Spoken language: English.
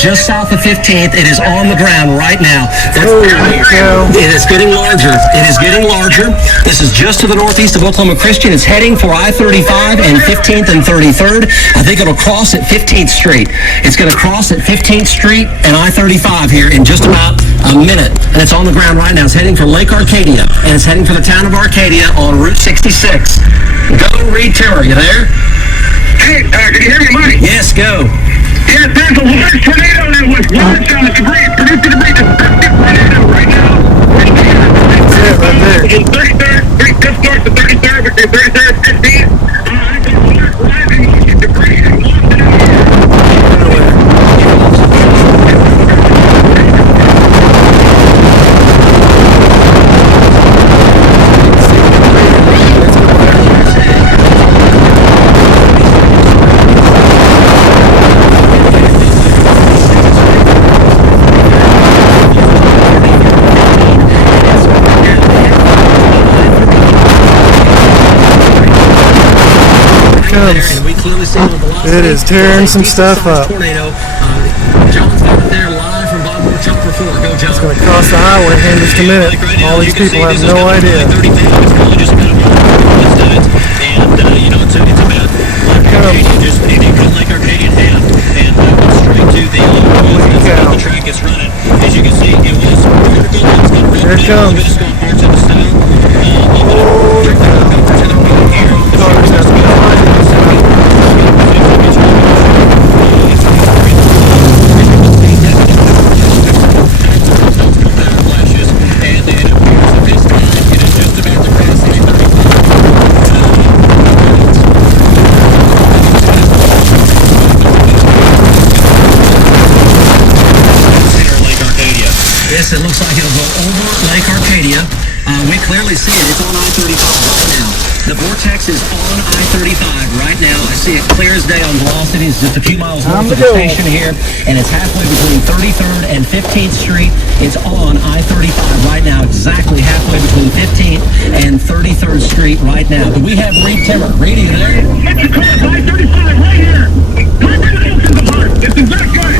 just south of 15th. It is on the ground right now. It is getting larger. It is getting larger. This is just to the northeast of Oklahoma Christian. It's heading for I-35 and 15th and 33rd. I think it'll cross at 15th Street. It's going to cross at 15th Street and I-35 here in just about a minute. And it's on the ground right now. It's heading for Lake Arcadia, and it's heading for the town of Arcadia on Route 66. Go, Reed Timmer. You there? Hey, can you hear me, Mike? Yes, go. Yeah, there's a large tornado that was large debris, producing debris, just tornado right now. That's it right there. In 33rd, just north of 33rd, between 33rd and 15th. I got a large rising debris and lost it out here. It is tearing some stuff up. John's got it there live from Bob Moore Chopper 4. Go, John. It's going to cross the highway here in just a minute. All these people have no idea. And, you know, it's about just cut Lake Arcadia in half and went straight to the track it's running. As you can see, it was vertical. It's got real Here it comes. It's got parts of the stone. Yes, it looks like it'll go over Lake Arcadia. We clearly see it. It's on I-35 right now. The vortex is on I-35 right now. I see it clear as day on velocity. It's just a few miles north of the station here, and it's halfway between 33rd and 15th Street. It's on I-35 right now, exactly halfway between 15th and 33rd Street right now. Do we have Reed Timmer? Reed, are you there? It's across I-35 right here. It's exact way.